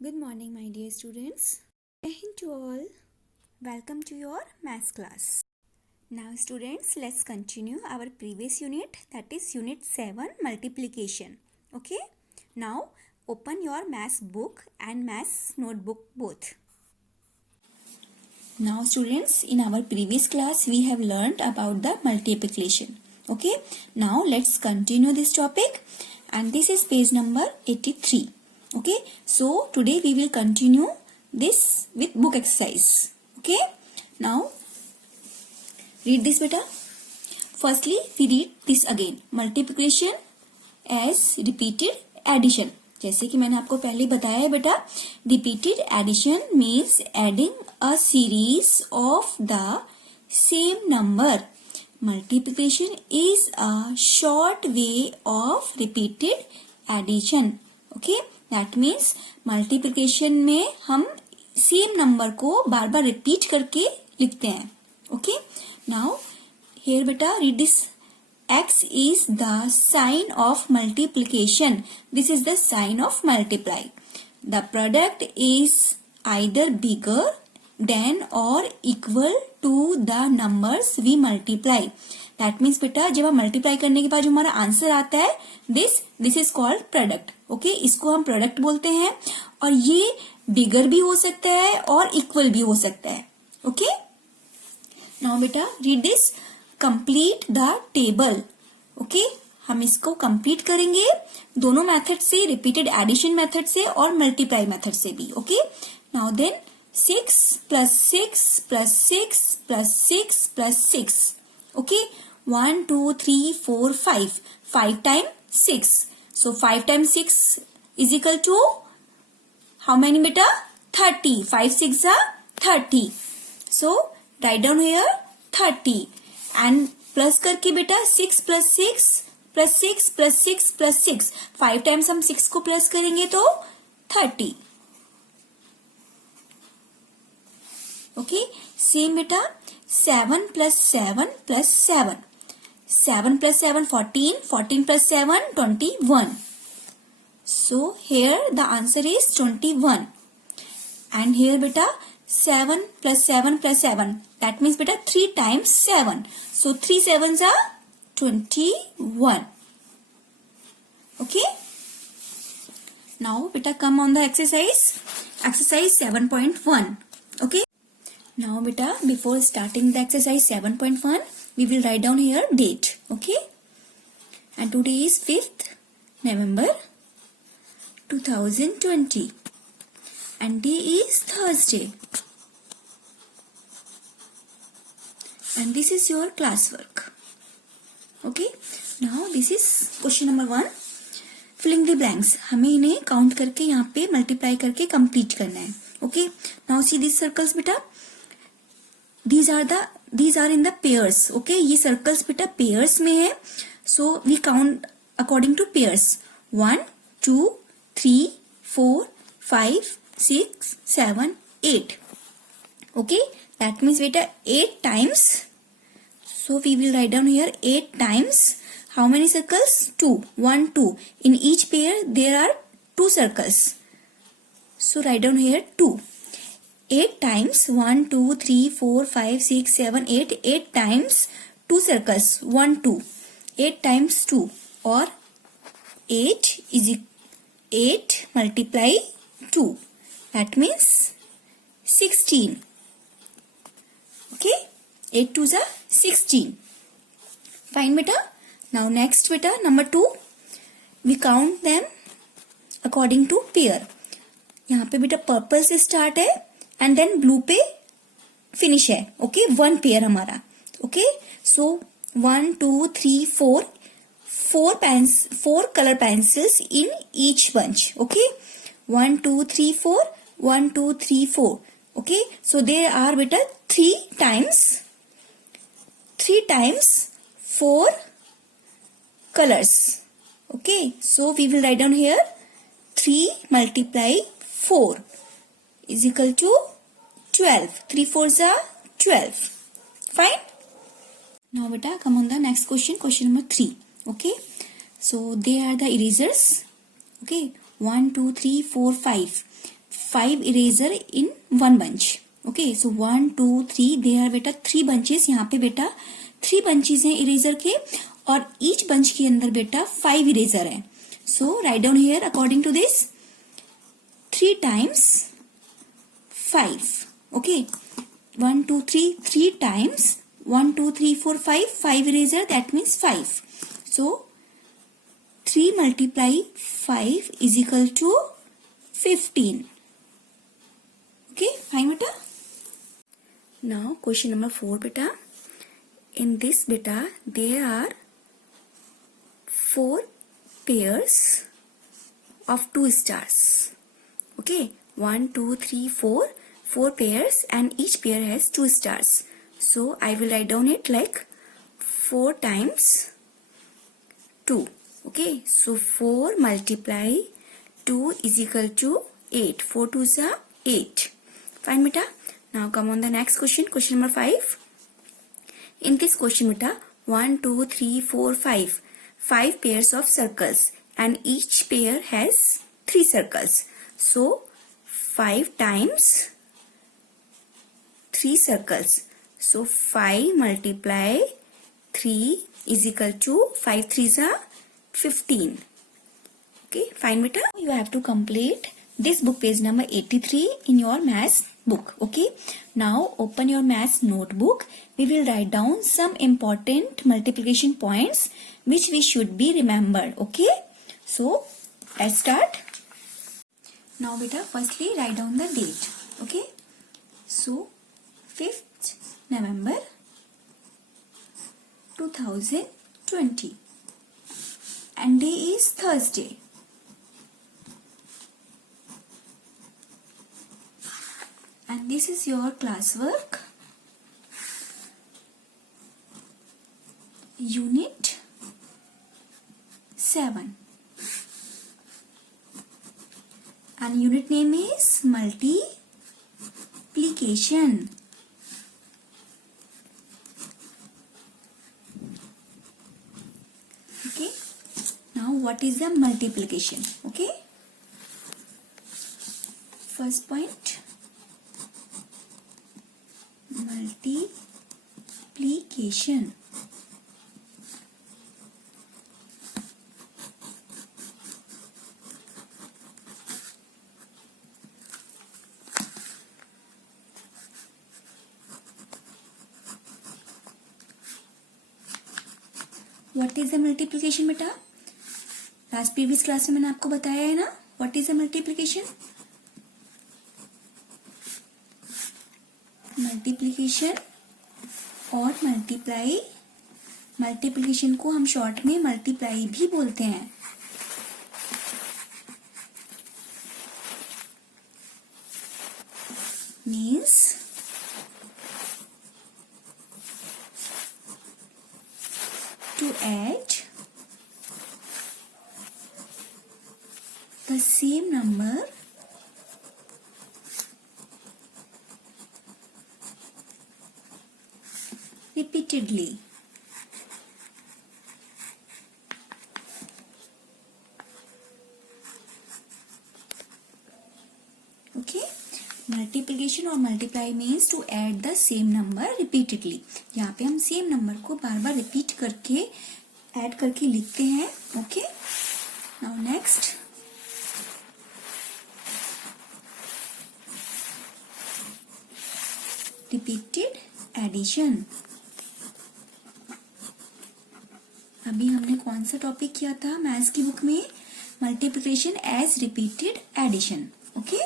Good morning, my dear students. Jai Hind to all. Welcome to your maths class. Now, students, let's continue our previous unit, that is Unit 7, Multiplication. Okay? Now, open your maths book and maths notebook both. Now, students, in our previous class, we have learned about the multiplication. Okay? Now, let's continue this topic. And this is page number 83. Okay, so today we will continue this with book exercise. Okay, now read this beta. Firstly, we read this again. Multiplication as repeated addition. जैसे कि मैंने आपको पहले बताया है बेटा, repeated addition means adding a series of the same number. Multiplication is a short way of repeated addition. Okay. That means multiplication में हम सेम नंबर को बार बार रिपीट करके लिखते हैं. ओके, नाउ हियर बेटा read this. X is the sign of multiplication. This is the sign of multiply. The product is either bigger than or equal to the numbers we multiply. That means बेटा जब हम multiply करने के बाद जो हमारा answer आता है this is called product. Okay, इसको हम प्रोडक्ट बोलते हैं और ये बिगर भी हो सकता है और इक्वल भी हो सकता है. ओके, नाउ बेटा read this. Complete the table. Okay, हम इसको कंप्लीट करेंगे दोनों मेथड से, रिपीटेड एडिशन मेथड से और मल्टीप्लाई मेथड से भी. Okay, now then 6 + 6 + 6 + 6 + 6. Okay, 1 2 3 4 5. 5 times 6. So 5 times 6 is equal to how many beta? 30. 5 6 are 30. So write down here 30 and plus करके बेटा 6 + 6 + 6 + 6 + 6. 5 times हम 6 को प्लस करेंगे तो 30. ओके, सेम बेटा 7 + 7 + 7. 7 + 7 14. 14 + 7 21. So here the answer is 21. And here beta 7 + 7 + 7. That means beta 3 times 7. So 3 7s are 21. Okay. Now beta come on the exercise. Exercise 7.1. Okay. Now beta before starting the exercise 7.1. We will write down here date. Okay. And today is 5th November 2020. And day is Thursday. And this is your classwork. Okay. Now this is question number 1. Filling the blanks. हमें इन्हें count करके यहाँ पे multiply करके complete करना है. Okay. Now see these circles बेटा. These are in the pairs. Okay, ये circles बेटा pairs में है. So we count according to pairs. 1 2 3 4 5 6 7 8. Okay, that means बेटा 8 times. So we will write down here 8 times. How many circles? 2. 1 2. In each pair there are 2 circles. So write down here 2. 8 times 1 2 3 4 5 6 7 8. 8 times 2 circles. 1 2. 8 times 2 or 8 is 8 multiply 2. That means 16. Okay. 8 2s are 16. Fine beta. Now next beta number 2. We count them according to pair. यहाँ पे बेटा purple से start है and then blue पे finish है. Okay, 1 pair हमारा. Okay, so 1 2 3 4. 4 colour pencils in each bunch. Okay, 1 2 3 4. 1 2 3 4. Okay, so there are बेटा 3 times 4 colors. Okay, so we will write down here 3 multiply 4 is equal to 12. 3 4s are 12. Fine. Now beta come on the next question. Question number 3. Okay. So they are the erasers. Okay. 1 2 3 4 5. 5 eraser in one bunch. Okay, so 1 2 3 there are बेटा 3 bunches. यहाँ पे बेटा 3 bunches हैं eraser के और each bunch के अंदर बेटा 5 eraser है. So write down here according to this 3 times 5. Okay, 1 2 3 3 times 1 2 3 4 5 5 eraser, that means 5. So 3 multiply 5 is equal to 15. Okay, fine beta. Now question number 4 beta. In this beta there are 4 pairs of 2 stars. Okay, 1 2 3 4 pairs and each pair has 2 stars. So I will write down it like 4 times 2. Okay, so 4 multiply 2 is equal to 8. 4 2s are 8. Fine beta. Now come on the next question. Question number 5. In this question beta 1 2 3 4 5 pairs of circles and each pair has 3 circles. So 5 times 3 circles. So 5 multiply 3 is equal to 5 3s are 15. Okay, fine beta. You have to complete this book page number 83 in your maths book. Okay, now open your maths notebook. We will write down some important multiplication points which we should be remembered. Okay, so let's start. Now beta, firstly write down the date. Okay, so 5th November 2020 and day is Thursday. And this is your classwork, unit 7, and unit name is multiplication. Okay, now what is the multiplication? Okay, first point, multiplication. What is the multiplication बेटा? Last previous class में मैंने आपको बताया है ना, what is the multiplication? Multiplication और multiply. Multiplication को हम शॉर्ट में मल्टीप्लाई भी बोलते हैं. Means to add the same number repeatedly. Okay, multiplication और multiply means to add the same number repeatedly. यहाँ पे हम सेम नंबर को बार बार रिपीट करके ऐड करके लिखते हैं. Okay, now next, repeated addition. अभी हमने कौन सा टॉपिक किया था मैथ्स की बुक में? Multiplication as repeated addition. Okay,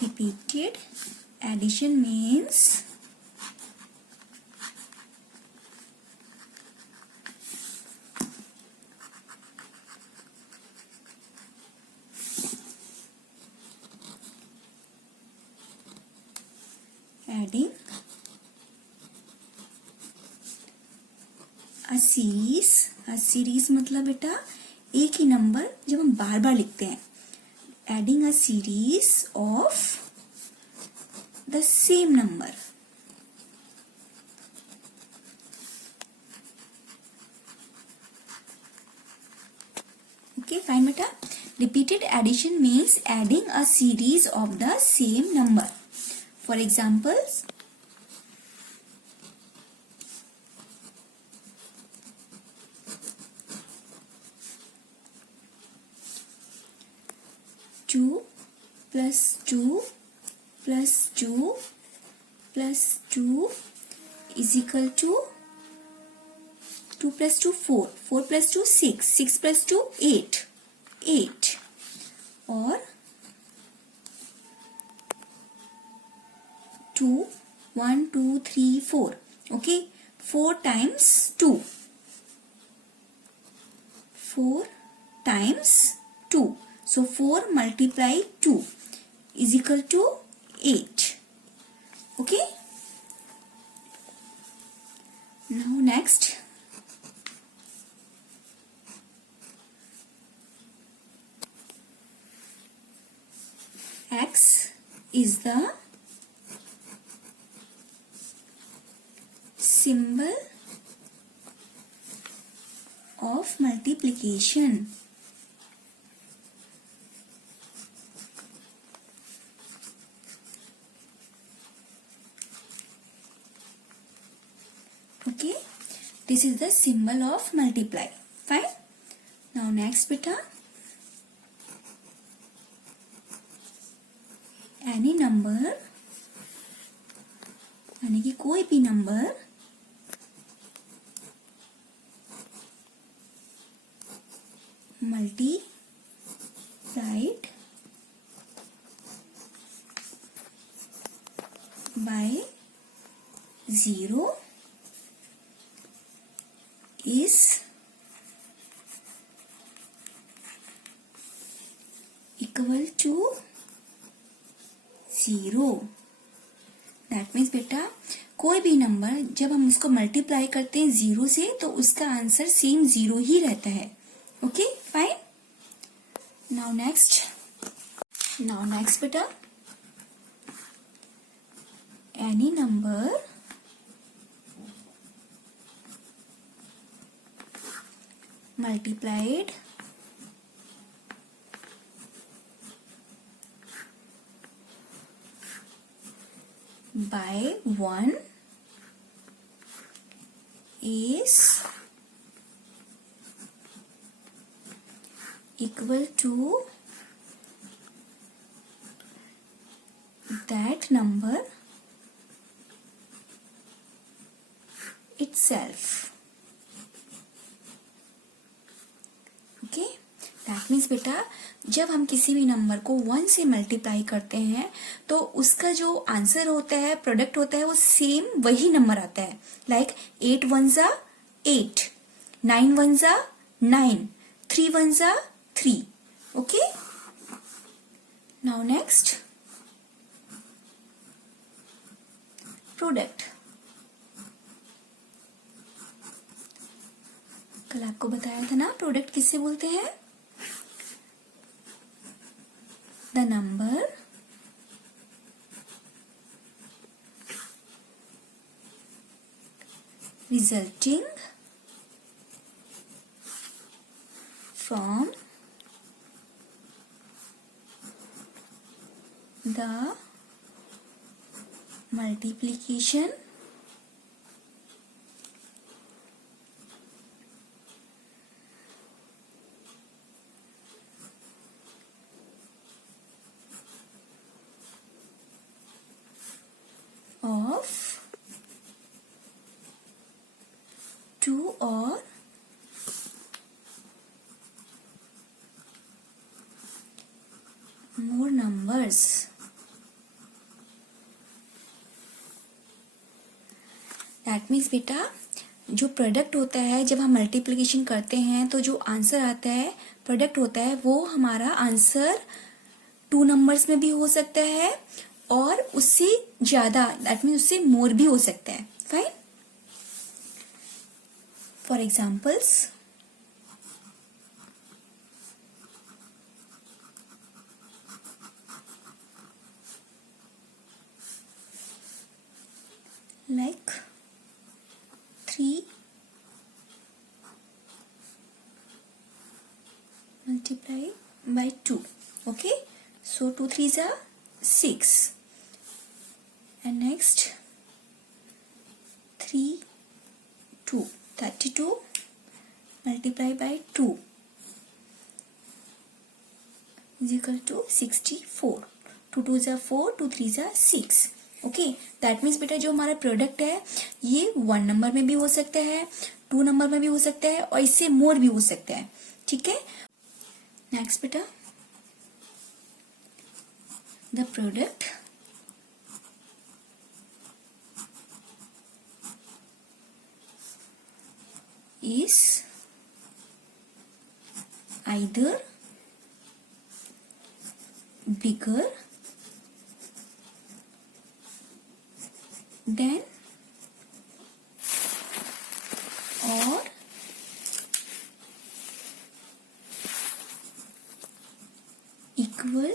repeated addition means adding a series. a series मतलब बेटा एक ही नंबर जब हम बार बार लिखते हैं. adding a series of the same number Okay, fine beta. Repeated addition means adding a series of the same number. For examples, two plus two plus two plus 2 is equal to 2 plus 2 4, 4 plus 2 6, 6 plus 2 8, 8 or 2 1 2 3 4. Okay, 4 times 2, 4 times 2, so 4 multiply 2 is equal to 8. Okay, now next, x is the symbol of multiplication. Okay, this is the symbol of multiply. Fine. Now next beta, any number यानी कि कोई भी number multiplied by 0 is equal to 0. That means बेटा कोई भी number जब हम उसको मल्टीप्लाई करते हैं 0 से तो उसका आंसर सेम 0 ही रहता है. Okay, fine. नाउ नेक्स्ट बेटा, any number multiplied by 1 is equal to that number itself. Okay, that means बेटा जब हम किसी भी नंबर को 1 से मल्टीप्लाई करते हैं तो उसका जो आंसर होता है, प्रोडक्ट होता है, वो सेम वही नंबर आता है. लाइक 8 1 जा 8, 9 1 जा 9, 3 1 जा 3. Okay, now next, product. कल आपको बताया था ना प्रोडक्ट किससे बोलते हैं? The number resulting from the multiplication of two or more numbers. That means बेटा जो प्रोडक्ट होता है जब हम मल्टीप्लिकेशन करते हैं तो जो आंसर आता है, प्रोडक्ट होता है, वो हमारा आंसर 2 नंबर्स में भी हो सकता है और उससे ज्यादा, दैट मीन्स उससे मोर भी हो सकता है. Fine. For examples, like 3 So 2 3s are 6. And next 3 2, 32 multiply by 2 is equal to 64. 2 2s are 4, 2 3s are 6. Okay, that means बेटा जो हमारा प्रोडक्ट है ये 1 नंबर में भी हो सकता है, 2 नंबर में भी हो सकता है और इससे मोर भी हो सकता है. ठीक है. नेक्स्ट बेटा, the product is either bigger than or equal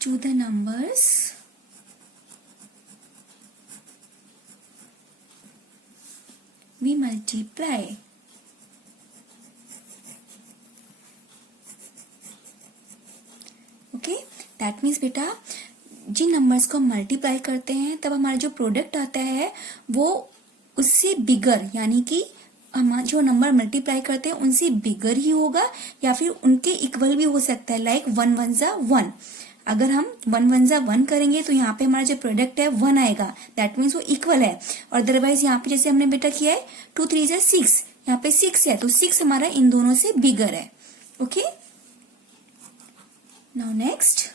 to the numbers we multiply. Okay, that means बेटा जिन नंबर्स को हम मल्टीप्लाई करते हैं तब हमारा जो प्रोडक्ट आता है वो उससे बिगर, यानी कि हम जो नंबर मल्टीप्लाई करते हैं उनसे बिगर ही होगा या फिर उनके इक्वल भी हो सकता है. लाइक 1 1 जा 1. अगर हम 1 1 जा 1 करेंगे तो यहाँ पे हमारा जो प्रोडक्ट है 1 आएगा. दैट मीन्स वो इक्वल है. और अदरवाइज यहाँ पे जैसे हमने बेटा किया है 2 3 जा 6, यहाँ पे 6 है तो 6 हमारा इन दोनों से बिगर है. Okay, now next,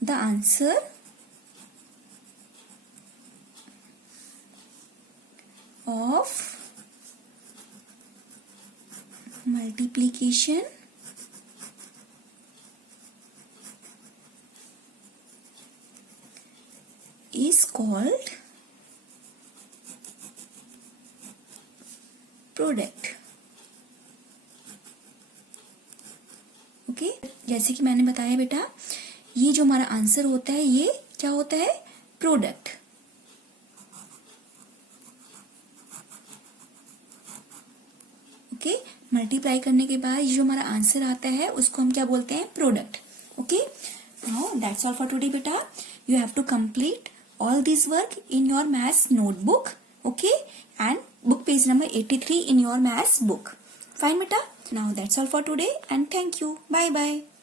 the answer of multiplication is called product. Okay, जैसे कि मैंने बताया बेटा ये जो हमारा आंसर होता है ये क्या होता है, प्रोडक्ट. ओके, मल्टीप्लाई करने के बाद ये जो हमारा आंसर आता है उसको हम क्या बोलते हैं, product. Okay, now that's all for today बेटा. You have to complete all this work in your maths notebook, okay, and book page number 83 in your maths book. Fine beta. Now that's all for today and thank you. Bye bye.